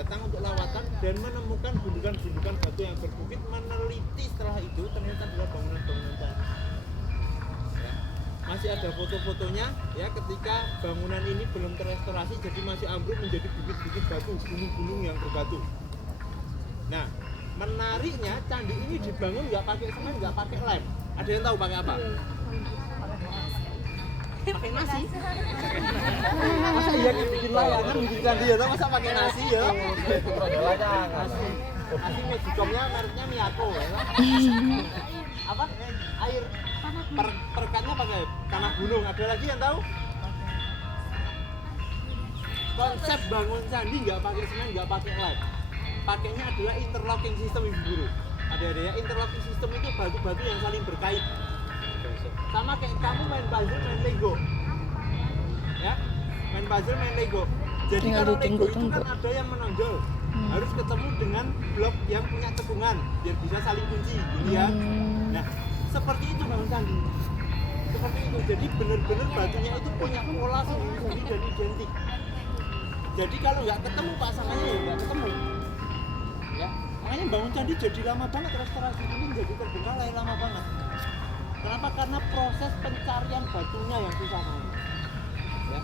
datang untuk lawatan dan menemukan gundukan-gundukan batu yang berbukit, meneliti setelah itu ternyata adalah bangunan-bangunan candi. Ya. Masih ada foto-fotonya ya, ketika bangunan ini belum terestorasi, jadi masih ambruk menjadi bukit-bukit batu, gunung-gunung yang berbatu. Nah, menariknya candi ini dibangun nggak pakai semen, nggak pakai lem. Ada yang tahu pakai apa? Pakai nasi. Masa iya bikin layangan bikin candi ya? Masa pakai nasi ya? Nasi magicomnya mereknya Miyako ya? Apa? Air. Perekatnya pakai tanah gunung. Ada lagi yang tahu? Konsep bangun candi nggak pakai semen, nggak pakai lem. Pakainya adalah interlocking system, ibu guru. Ada ya, interlocking system itu batu-batu yang saling berkait. Sama kayak kamu main puzzle, main Lego. Ya, main puzzle, main Lego. Jadi kalau Lego itu kan ada yang menonjol, harus ketemu dengan blok yang punya cekungan biar bisa saling kunci, gitu ya. Nah, seperti itu bangun candi. Seperti itu. Jadi benar-benar batunya itu punya pola sendiri dan identik. Jadi kalau nggak ketemu pasangannya ya nggak ketemu. Ya, makanya bangun candi jadi lama banget, restorasi ini jadi terbengkalai lama banget. Kenapa? Karena proses pencarian batunya yang susah banget. Ya,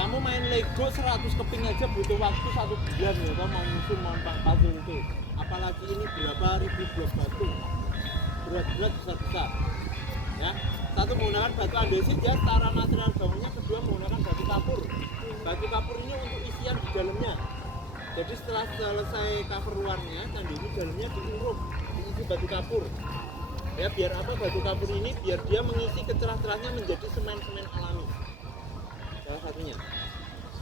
kamu main Lego 100 keping aja butuh waktu 1 bulan ya, kalau mau nyusun mau puzzle itu. Apalagi ini berapa ribu blok batu, berat-berat besar-besar. Ya, satu menggunakan batu andesit ya, secara material bangunnya. Kedua menggunakan batu kapur. Batu kapur ini untuk isian di dalamnya. Jadi setelah selesai cover luarnya, candi ini dalamnya diuruk, diisi batu kapur. Ya, biar apa? Batu kapur ini biar dia mengisi kecerah-cerahnya menjadi semen-semen alami. Salah satunya.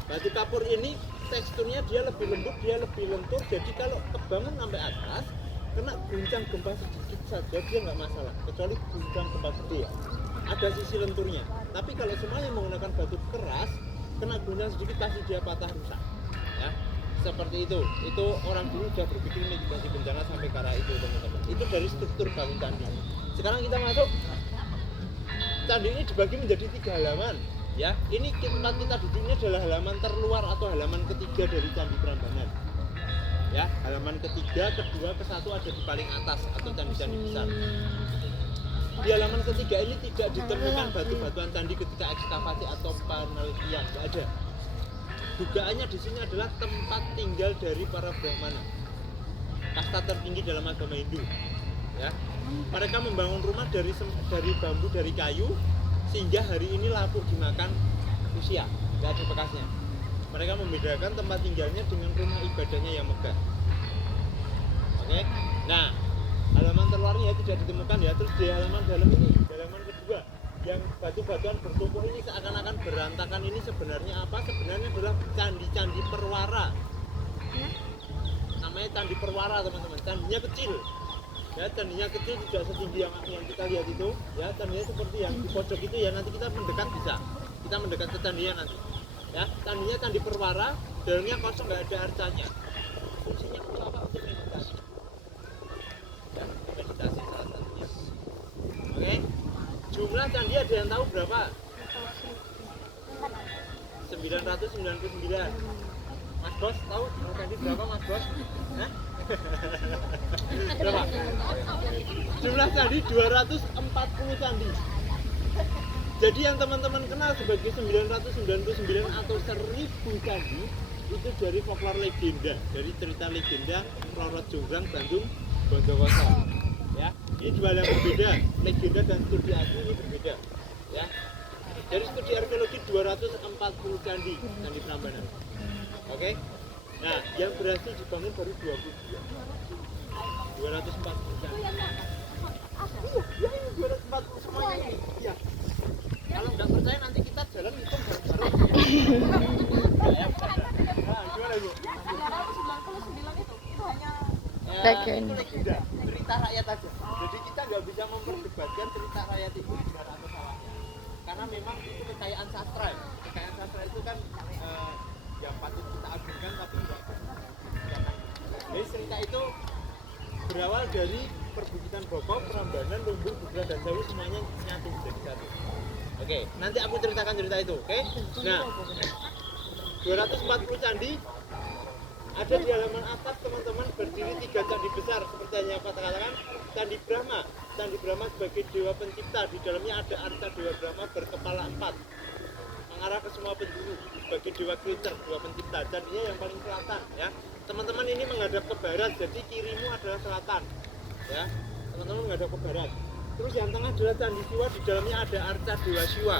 Batu kapur ini teksturnya dia lebih lembut, dia lebih lentur. Jadi kalau kebangun sampai atas, kena guncang gempa sedikit saja dia nggak masalah. Kecuali guncang gempa gede ya. Ada sisi lenturnya. Tapi kalau semuanya menggunakan batu keras, kena guncang sedikit pasti dia patah rusak. Ya. Seperti itu orang dulu sudah berpikir mitigasi bencana sampai ke arah itu, teman-teman. Itu dari struktur bangun candi. Sekarang kita masuk, candi ini dibagi menjadi 3 halaman ya. Ini tempat kita duduk ini adalah halaman terluar atau halaman ketiga dari Candi Prambanan ya. Halaman ketiga, kedua, ke-1 ada di paling atas atau candi-candi besar. Di halaman ketiga ini tidak ditemukan batu-batuan candi ketika ekskavasi atau penelitian, tidak ada. Dugaannya di sini adalah tempat tinggal dari para Brahmana, kasta tertinggi dalam agama Hindu. Ya, mereka membangun rumah dari bambu, dari kayu, sehingga hari ini lapuk dimakan usia, tidak ada bekasnya. Mereka membedakan tempat tinggalnya dengan rumah ibadahnya yang megah. Oke, nah halaman terluarnya tidak ditemukan ya. Terus di halaman dalam ini, di halaman kedua, yang batu-batuan bertumpuk ini seakan-akan berantakan ini sebenarnya apa? Sebenarnya adalah candi-candi perwara. Namanya candi perwara, teman-teman. Candinya kecil. Ya, candinya kecil, tidak setinggi yang kita lihat itu. Ya, candinya seperti yang di pojok itu ya. Nanti kita mendekat bisa. Kita mendekat ke candinya nanti. Ya, candinya candi perwara, dalamnya kosong, nggak ada arcanya. Fungsinya untuk apa? Untuk meditasi. Ya, meditasi salah satunya. Oke. Jumlah candi ada yang tahu berapa? 999. Mas Bos tahu jumlah candi berapa, Mas Bos? Hah? Berapa? Jumlah candi 240 candi. Jadi yang teman-teman kenal sebagai 999 atau 1000 candi itu dari folklore legenda, dari cerita legenda Roro Jonggrang Bandung Bondowoso. Ya, ini dua yang berbeda, legenda dan studi asli ini berbeda. Ya, dari studi arkeologi 240 candi Prambanan. Oke, nah yang berhasil dibangun baru 22, 240 candi. Ya ini 240 semuanya ini. Ya, kalau nggak percaya nanti kita jalan hitung bareng-bareng. Nah, gimana Bu? 299 itu hanya itu legenda, cerita rakyat aja. Jadi kita nggak bisa memperdebatkan cerita rakyat itu benar atau salahnya, karena memang itu kekayaan sastra. Kekayaan sastra itu kan yang patut kita agungkan, tapi enggak. Jadi cerita itu berawal dari perbukitan Bokok, Prambanan, Lumbung, Bugra, dan Jawa semuanya nyatu jadi satu. Oke, nanti aku ceritakan cerita itu. Oke, nah 240 candi Ada di halaman atas teman-teman berdiri 3 candi besar seperti yang Pak katakan, Candi Brahma. Candi Brahma sebagai dewa pencipta, di dalamnya ada arca dewa Brahma berkepala 4 mengarah ke semua penjuru sebagai dewa creature, dewa pencipta. Candinya yang paling selatan ya. Teman-teman ini menghadap ke barat, jadi kirimu adalah selatan ya. Teman-teman menghadap ke barat. Terus yang tengah adalah Candi Siwa, di dalamnya ada arca dewa Siwa.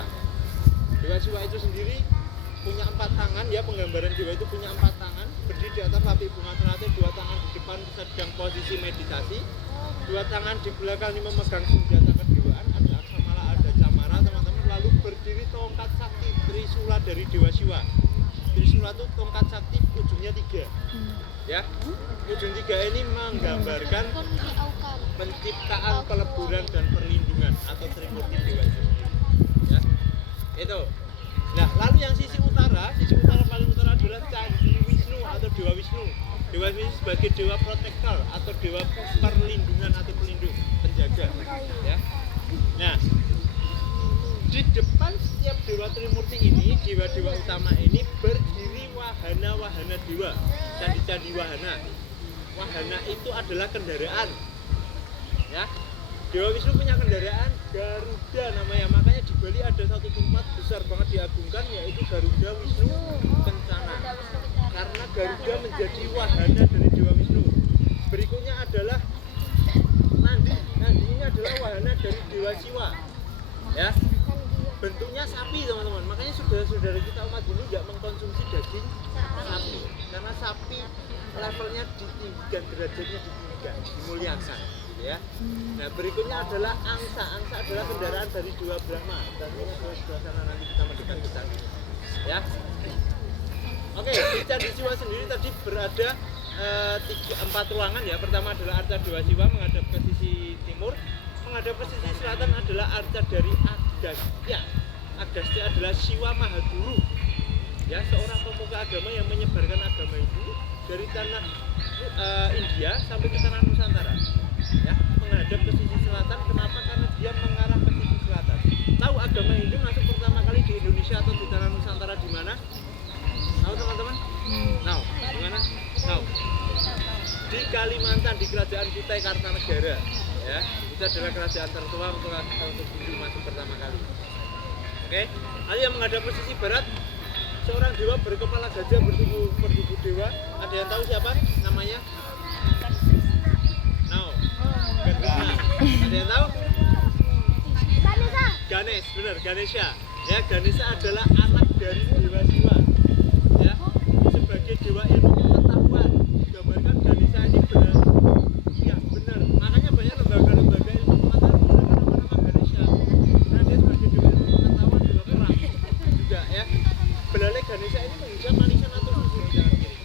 Dewa Siwa itu sendiri punya 4 tangan ya, penggambaran dewa itu punya 4 tangan, berdiri di atas api bunga teratai, 2 tangan di depan sedang posisi meditasi, 2 tangan di belakang ini memegang senjata kedewaan, ada aksamala, ada camara teman-teman, lalu berdiri tongkat sakti Trisula dari dewa Siwa. Trisula itu tongkat sakti ujungnya 3 ya, ujung 3 ini menggambarkan penciptaan, peleburan dan perlindungan atau Trimurti dewa itu ya, itu. Nah, lalu yang sisi utara paling utara adalah Candi Wisnu atau Dewa Wisnu. Dewa Wisnu sebagai dewa protektor atau dewa perlindungan atau pelindung, penjaga. Ya. Nah, di depan setiap dewa Trimurti ini, dewa-dewa utama ini berdiri wahana-wahana dewa, candi-candi wahana. Wahana itu adalah kendaraan. Ya. Dewa Wisnu punya kendaraan Garuda namanya, makanya di Bali ada satu tempat besar banget diagungkan yaitu Garuda Wisnu Kencana, karena Garuda menjadi wahana dari Dewa Wisnu. Berikutnya adalah Nandi. Nandi ini adalah wahana dari Dewa Siwa ya, bentuknya sapi teman-teman, makanya saudara-saudara kita umat Hindu tidak mengkonsumsi daging sapi karena sapi levelnya ditinggikan, derajatnya ditinggikan, dimuliakan ya. Nah, berikutnya adalah angsa. Angsa adalah kendaraan dari dewa Brahma. Tentunya di sebelah sana nanti kita mendekat ke sana ya. Oke, di Candi Siwa sendiri tadi berada 4 ruangan ya. Pertama adalah arca dewa Siwa menghadap ke sisi timur, menghadap ke sisi selatan adalah arca dari Agastya. Agastya adalah Siwa Mahaguru ya, seorang pemuka agama yang menyebarkan agama Hindu dari tanah India sampai ke tanah Nusantara ya, menghadap ke sisi selatan. Kenapa? Karena dia mengarah ke sisi selatan. Tahu agama Hindu masuk pertama kali di Indonesia atau di tanah Nusantara di mana? Tahu teman-teman? Tahu di mana? Tahu? Di Kalimantan, di Kerajaan Kutai Kartanegara ya. Itu adalah kerajaan tertua untuk Hindu masuk pertama kali. Oke, lalu yang menghadap ke sisi barat, seorang dewa berkepala gajah bertubuh dewa. Ada yang tahu siapa namanya? Ganesha. Ada yang tahu? Ganesh, benar, Ganesha. Ya, Ganesha adalah anak dari dewa Siwa. Ya, sebagai dewa ilmu pengetahuan. Gambarkan Ganesha ini benar. Ya, benar. Makanya banyak lembaga-lembaga ilmu pengetahuan menggunakan nama-nama Ganesha. Karena dia sebagai dewa ilmu pengetahuan, dewa perang juga ya. Belalai Ganesha ini menghijab manisan atau susu di kanan kiri.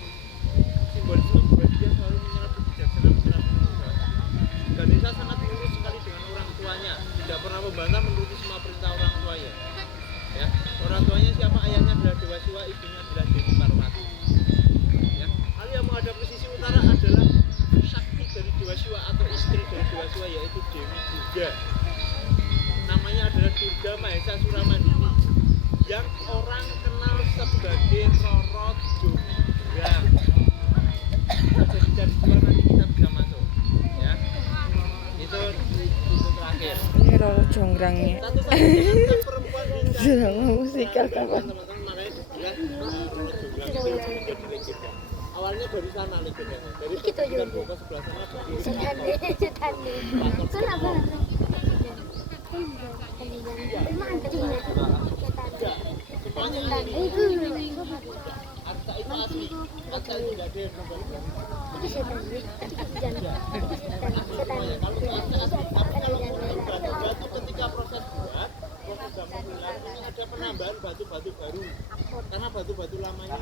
Simbolisme bahwa dia selalu menyerap kebijaksanaan secara Ganesha sangat lurus sekali dengan orang tuanya, tidak pernah membantah, menuruti semua perintah orang tuanya. Ya, orang tuanya siapa? Ayahnya adalah Dewa Siwa, ibunya adalah Dewi Parwati. Ya, lalu yang menghadap ke sisi utara adalah sakti dari Dewa Siwa atau istri dari Dewa Siwa yaitu Dewi Durga. Namanya adalah Durga Mahesa Suramandini, yang orang kenal sebagai Roro Jonggrang. Ada di Candi Siwa, nanti kita bisa masuk. Ya. Itu terakhir. Ini Roro Jonggrangnya. Satu-satunya perempuan di Drama musikal kapan? teman-teman, makanya dibilang Roro Jonggrang itu menjadi legenda. Awalnya dari sana legendanya. Dari Perbukitan Boko sebelah sana berdiri. Semuanya ini. Arca itu asli. Arca itu nggak ada yang kembali. Tapi kalau kemudian batu-batu ketika proses buat, proses zaman hilang, ada penambahan batu-batu baru. Karena batu-batu lamanya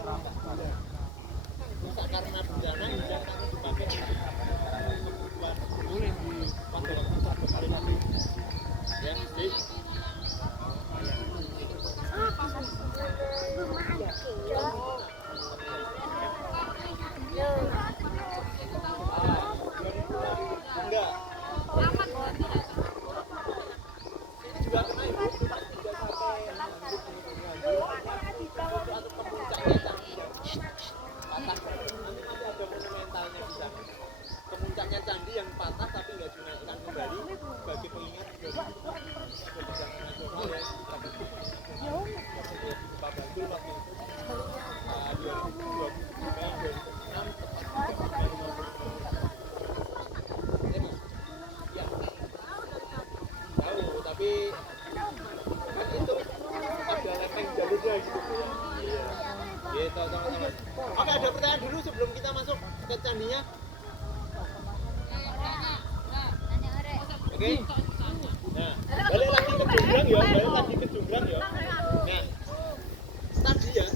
rusak karena bencana, hingga karena dipakai untuk boleh dipakai waktu sekali lagi. Ya, jadi enggak. Ini juga kena ibu, cuma tidak sampai atau pemuncaknya patah. Nanti masih namanya candi yang patah tapi nggak dinaikkan kembali sebagai pengingat dari perjalanan nasional yang Pak Bantul waktu itu 2025 2026 ya tahu tapi kan itu ada lepeng jalurnya gitu ya. Iya gitu teman-teman. Oke, ada pertanyaan dulu sebelum kita masuk ke candinya. Oke. Nah, balik lagi ke Jonggrang ya, Nah, tadi ya,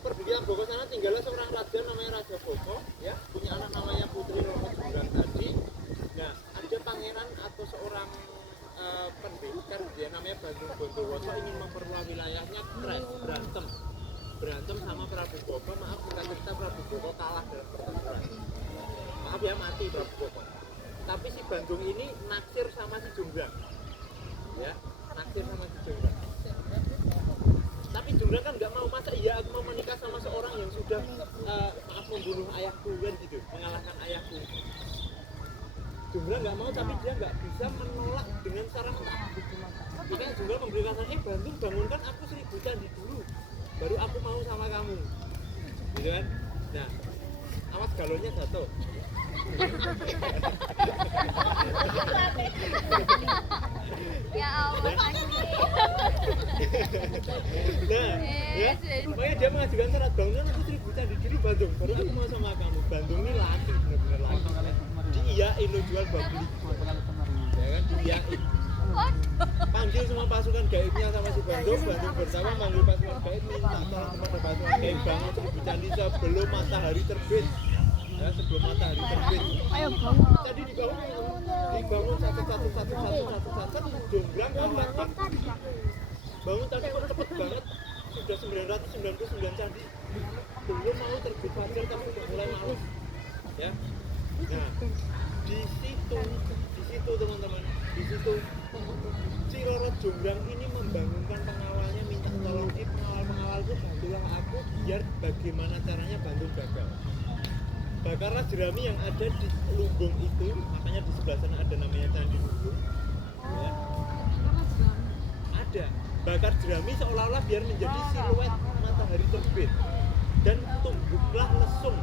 perbukitan Boko sana tinggalnya seorang raja namanya Raja Boko, ya, punya anak namanya Putri Romo Jonggrang tadi. Nah, ada pangeran atau seorang pendekar dia namanya Bandung Bondowoso ingin memperluas wilayahnya, berantem sama Prabu Boko. Maaf, kita cerita Prabu Boko kalah dalam pertempuran. Maaf ya, mati Prabu Boko. Tapi si Bandung ini naksir sama si Jonggrang, ya, naksir sama si Jonggrang. Tapi Jonggrang kan nggak mau, masa iya aku mau menikah sama seorang yang sudah maaf membunuh ayahku kan gitu, mengalahkan ayahku. Jonggrang nggak mau, tapi dia nggak bisa menolak dengan cara mentah. Makanya Jonggrang memberikan saran, Bandung bangunkan aku 1000 candi dulu, baru aku mau sama kamu, gitu kan? Nah, awas galonnya jatuh. Ya Allah. Nah, ya, makanya dia mengajukan syarat bangunan aku 1000 candi dulu Bandung, baru aku mau sama kamu. Bandung ini laki, benar-benar laki. Diiyain lo jual babi, ya kan? Diiyain. Panggil semua pasukan gaibnya sama si Bandung bersama manggil pasukan gaib minta tolong kepada pasukan gaib bangun 1000 candi sebelum matahari terbit. Ya, sebelum matahari terbit. Tadi dibangun satu. Jonggrang lambat. Bangun tapi kok cepet banget. Sudah 999 candi. Belum mau terbit fajar tapi udah mulai malas. Ya. Nah, di situ teman-teman, di situ si Roro Jonggrang ini membangunkan pengawalnya, minta tolong pengawalku bantulah aku biar bagaimana caranya Bandung gagal. Bakarlah jerami yang ada di Lumbung itu, makanya di sebelah sana ada namanya Candi Lumbung. Ya. Ada bakar jerami seolah-olah biar menjadi siluet matahari terbit dan tumbuhlah lesung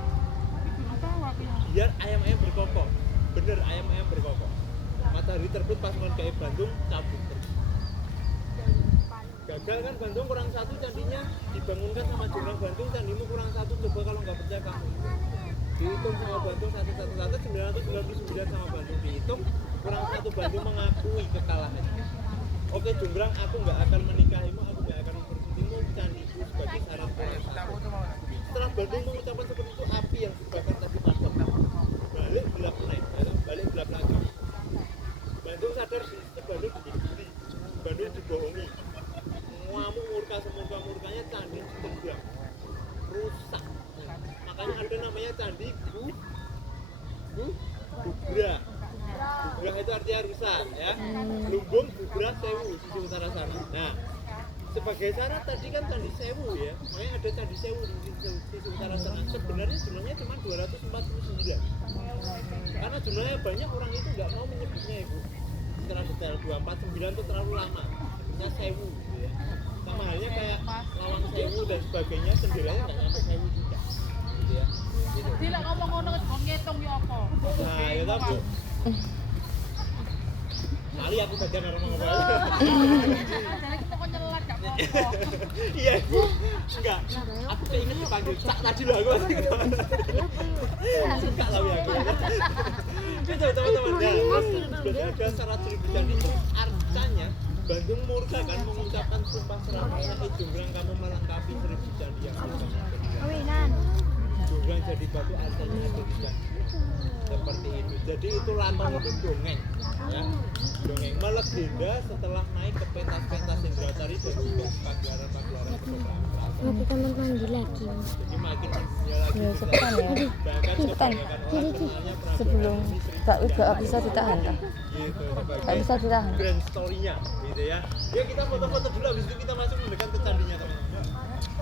biar ayam-ayam berkokok. Bener, ayam-ayam berkokok. Matahari terbit pasukan gaib Bandung cabut terus. Gagal kan Bandung kurang 1 candinya, dibangunkan sama Jonggrang. Bandung candimu kurang 1, coba kalau nggak percaya kamu dihitung sama Bandung 999 sama Bandung dihitung kurang 1. Bandung mengakui kekalahan. Oke Jonggrang, aku nggak akan menikahimu, aku nggak akan mempersuntingmu candiku sebagai syarat kurang 1. Setelah Bandung mengucapkan seperti itu, api yang dibakar tadi padam, balik gelap lagi. Bandung sadar Bandung dibeli, Bandung dibohongi, ngamuk murka semurka-murkanya candi ditenggelam, rusak. Makanya ada namanya candi Gubra. Gubra itu artinya rusak ya. Lumbung Gubra Sewu sisi utara sana. Nah, sebagai syarat tadi kan candi Sewu ya. Makanya ada candi Sewu di sisi utara sana. Sebenarnya jumlahnya cuma 249. Karena jumlahnya banyak, orang itu nggak mau menyebutnya Ibu. Setelah detail 249 itu terlalu lama. Sebutnya Sewu gitu ya. Sama halnya kayak Lawang Sewu dan sebagainya, sendiranya nggak nyampe Sewu juga. Gitu ya. Gitu. Jadi lah ngomong ngono kok ngitung yo apa? Nah, ya tahu. Kali aku bagian orang ngomong apa. Jadi kita kok nyelak gak apa-apa. Iya, Bu. Enggak. Aku keinget dipanggil Cak tadi loh aku. Suka lah ya aku. Itu teman-teman. Nah, sudah ada syarat 1000 candi itu arcanya Bandung murka kan mengucapkan sumpah seramanya, Jonggrang kamu melengkapi 1000 candi yang Kawinan. Jonggrang jadi batu arcanya ada di candi. Seperti itu. Jadi itu lambang, itu dongeng ya. Dongeng melegenda setelah naik ke pentas-pentas Indrasari dan juga pagelaran-pagelaran kedokteran. Oh, kita manggil lagi. Jadi makin mendunia lagi. Ya, cepetan ya. Bahkan Cepetan. kebanyakan orang kenalnya Sebelum tak bisa ditahan tak? gitu Tak sebagai bisa ditahan. grand story-nya gitu ya. Ya kita foto-foto dulu, habis itu kita masuk mendekat ke candinya teman-teman.